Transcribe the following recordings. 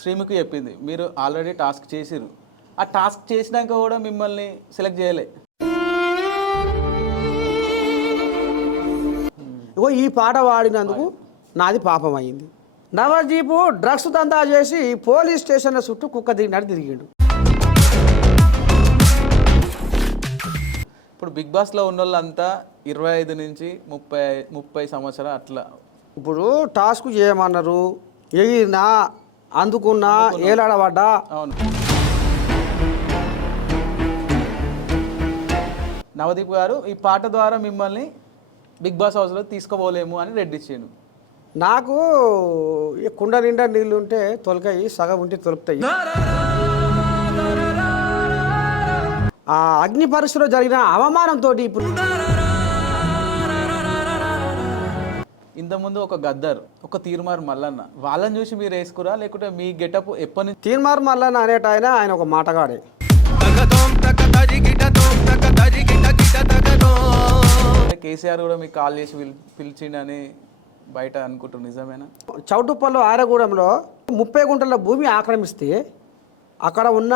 శ్రీముఖి చెప్పింది మీరు already task చేసిరు, ఆ టాస్క్ చేసినాక కూడా మిమ్మల్ని సెలెక్ట్ చేయలే. ఇగో ఈ పాట పాడినందుకు నాది పాపం అయింది. నవదీపు డ్రగ్స్ దందా చేసి పోలీస్ స్టేషన్ల చుట్టూ కుక్క తిరిగినట్టు తిరిగిండు. ఇప్పుడు బిగ్ బాస్లో ఉన్న వాళ్ళంతా 25 నుంచి 30 సంవత్సరాలు అట్లా. ఇప్పుడు టాస్క్ చేయమన్నారు, ఎగిరినా అందుకున్నా ఏలాడబడ్డా. అవును. నవదీప్ గారు ఈ పాట ద్వారా మిమ్మల్ని బిగ్ బాస్ హౌస్లో తీసుకోపోలేము అని రెడ్ ఇచ్చాను. నాకు ఈ కుండ నిండా నీళ్ళు ఉంటే తొలకాయి, సగం ఉంటే తొలుపుతాయి. ఆ అగ్ని పరీక్షలో జరిగిన అవమానంతో ఇప్పుడు ఇంతకుముందు ఒక గద్దర్, ఒక తీర్మార్ మల్లన్న, వాళ్ళని చూసి మీరు వేసుకురా లేకుంటే మీ గెటప్ ఎప్పటి నుంచి? తీర్మార్ మల్లన్న అనేట ఆయన ఒక మాటగాడే. కేసీఆర్ కూడా మీకు కాల్ చేసి పిలిచిండని బయట అనుకుంటారు, నిజమేనా? చౌటుప్పల్లో ఆరగూడెంలో 30 గుంటల భూమి ఆక్రమిస్తే అక్కడ ఉన్న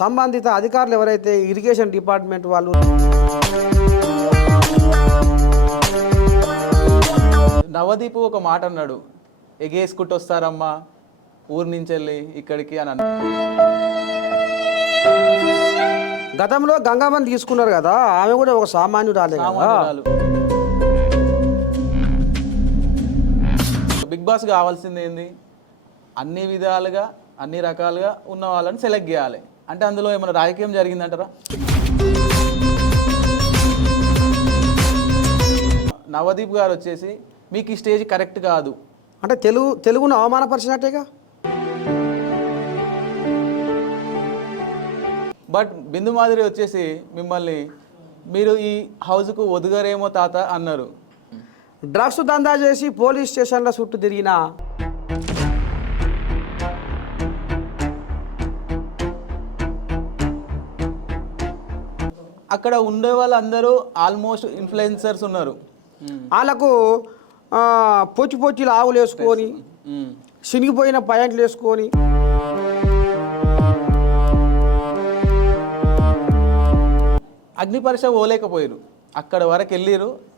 సంబంధిత అధికారులు ఎవరైతే ఇరిగేషన్ డిపార్ట్మెంట్ వాళ్ళు నవదీపు ఒక మాట అన్నాడు, ఎగేసుకుంటూ వస్తారమ్మా ఊరి నుంచి వెళ్ళి ఇక్కడికి అని అన్నాడు. గతంలో గంగామని తీసుకున్నారు కదా, ఆమె కూడా ఒక సామాన్యురాలే కదా. బిగ్ బాస్ కావాల్సింది ఏంది? అన్ని విధాలుగా అన్ని రకాలుగా ఉన్న వాళ్ళని సెలెక్ట్ చేయాలి. అంటే అందులో ఏమైనా రాజకీయం జరిగిందంటారా? నవదీప్ గారు వచ్చేసి మీకు ఈ స్టేజ్ కరెక్ట్ కాదు అంటే తెలుగును అవమానపరిచినట్టేగా. బట్ బిందు మాదిరి వచ్చేసి మిమ్మల్ని మీరు ఈ హౌస్కు ఒదుగరేమో తాత అన్నారు. డ్రగ్స్ దందా చేసి పోలీస్ స్టేషన్ల చుట్టూ తిరిగిన అక్కడ ఉండే వాళ్ళందరూ ఆల్మోస్ట్ ఇన్ఫ్లుయెన్సర్స్ ఉన్నారు. వాళ్ళకు పొచ్చిలు ఆవులు వేసుకొని, చినిగిపోయిన ప్యాంట్లు వేసుకొని, అగ్ని పరీక్ష పోలేకపోయారు. అక్కడ వరకు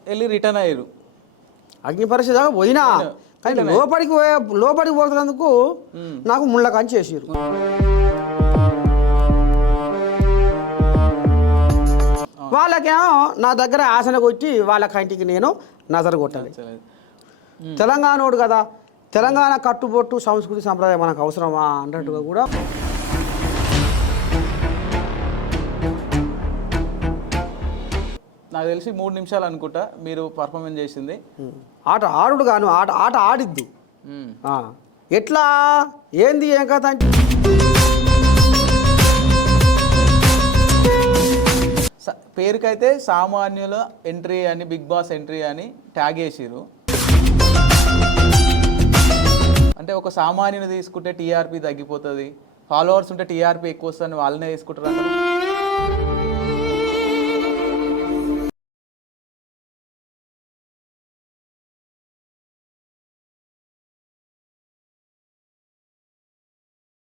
వెళ్ళి రిటర్న్ అయ్యారు. అగ్ని పరీక్ష దాకా పోయినా కానీ లోపలికి పోతున్నందుకు నాకు ముళ్ళ కంచి చేసారు. వాళ్ళకేమో నా దగ్గర ఆసన కొట్టి వాళ్ళ కంటికి నేను నజర కొట్టాలి. తెలంగాణోడు కదా, తెలంగాణ కట్టుబొట్టు సంస్కృతి సంప్రదాయం మనకు అవసరమా అన్నట్టుగా కూడా నాకు తెలిసి 3 నిమిషాలు అనుకుంటా మీరు పర్ఫార్మెన్స్ చేసింది. ఆట ఆడుడు గాను ఆట ఆడిద్దు. ఎట్లా ఏంది ఏం కథ అంటే పేరుకైతే సామాన్యుల ఎంట్రీ అని, బిగ్ బాస్ ఎంట్రీ అని ట్యాగ్ చేసిరు. అంటే ఒక సామాన్యుని తీసుకుంటే టీఆర్పీ తగ్గిపోతుంది, ఫాలోవర్స్ ఉంటే టీఆర్పీ ఎక్కువ వస్తుంది, వాళ్ళనే తీసుకుంటారు.